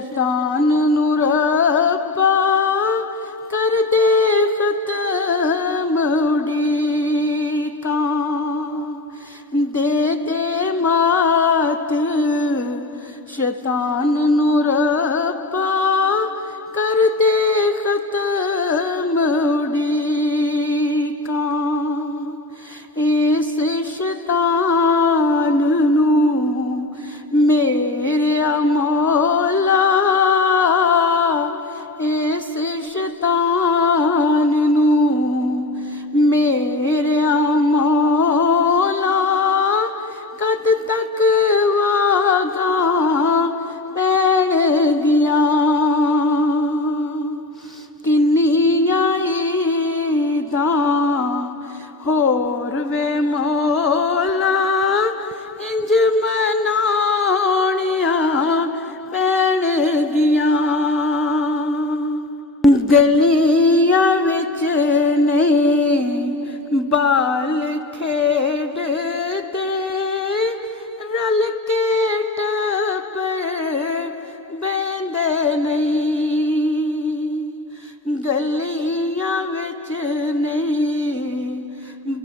शैतान नू रब्बा कर दे खत्म उड़ीकां, दे दे मात शैतान नू रब्बा कर दे खत्म उड़ीकां। इस शैतान नू मेरे मौला, इस शैतान नू मेरे मौला कद तक वागा पैणगियां। किन्नियां ईदां होर वे मौला इंज मनाउणियां पैणगियां। गलियां विच नहीं बाल खेडदे, रल के टब्बर बहिंदे नहीं। गलियां विच नहीं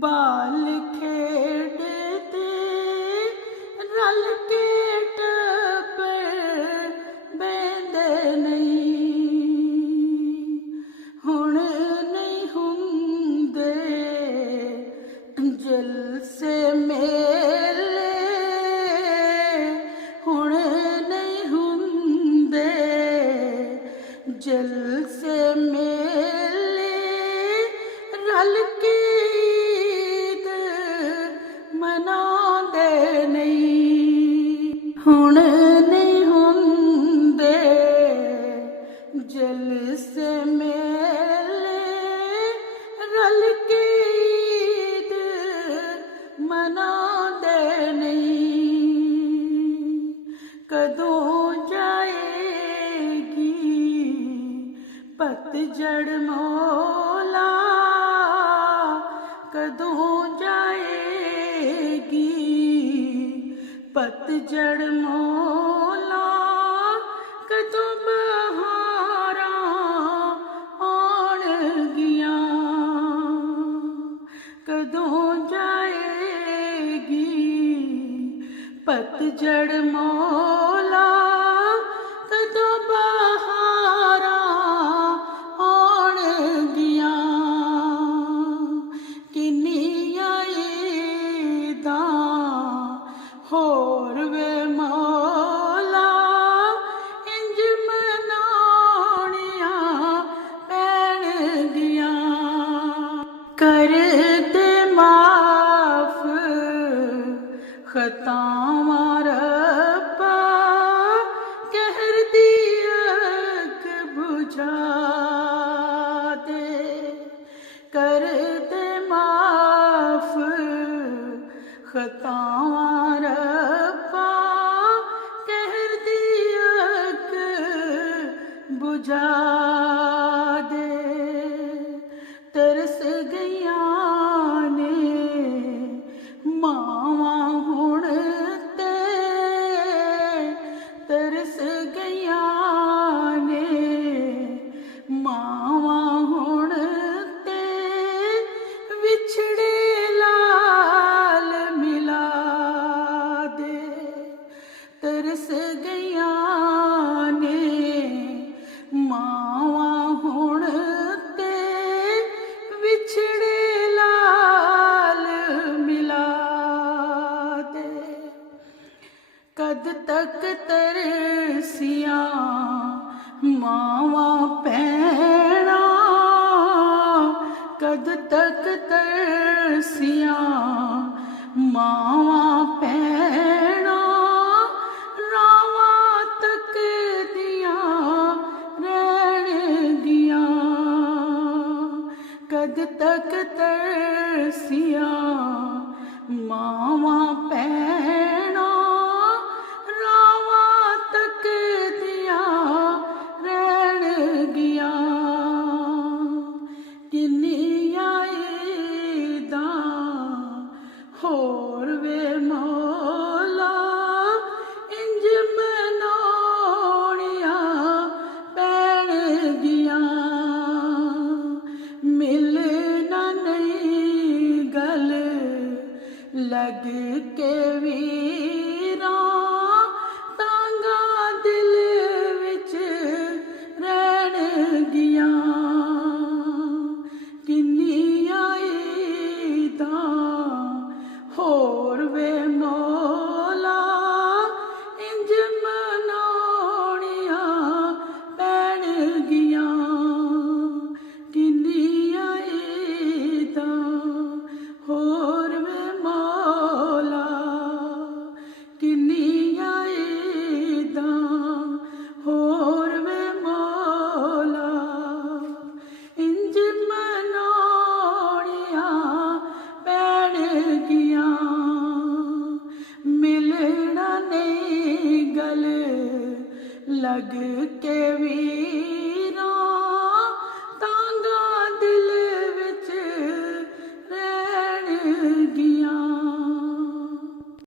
बाल खेडदे, रल के टब्बर बहिंदे नहीं। हुण नहीं हुंदे जलसे मेले, हुण नहीं हुंदे जलसे मेले, रल के ईद मनाउंदे नहीं। हुण नहीं हुंदे जलसे मेले, रल के ईद मनाउंदे नहीं। कदों जाएगी पतझड़ मौला, कदों जाएगी पतझड़ मौला, कदों बहारां आउणगियां, कदों जाएगी पतझड़ मौला, कदों बहारां आउणगियां। किन्नियां ईदां होर वे मौला इंज मनाउणियां पैणगियां। कर दे माफ खतावां रब्बा, कहर दी अग बुझा दे। कर दे माफ खतावां रब्बा, कहर दी अग बुझा दे। तरस गईयां ने मावां हुण ते, तरस गईयां ने मावां हुण ते, विछड़े लाल मिला दे। तरस गईयां ने मावां हुण ते, विछड़े लाल मिला दे। कद तक तरसियां मावां भैणां, कद तक तरसियां मावां भैणां, रावां तकदियां रहणगियां। कद तक तरसियां मावां भैणां, रावां तकदियां रहणगियां। किन्नियां ईदां होर वे मौला इंज मनाउणियां लग के वीरां तांगा दिल विच रहन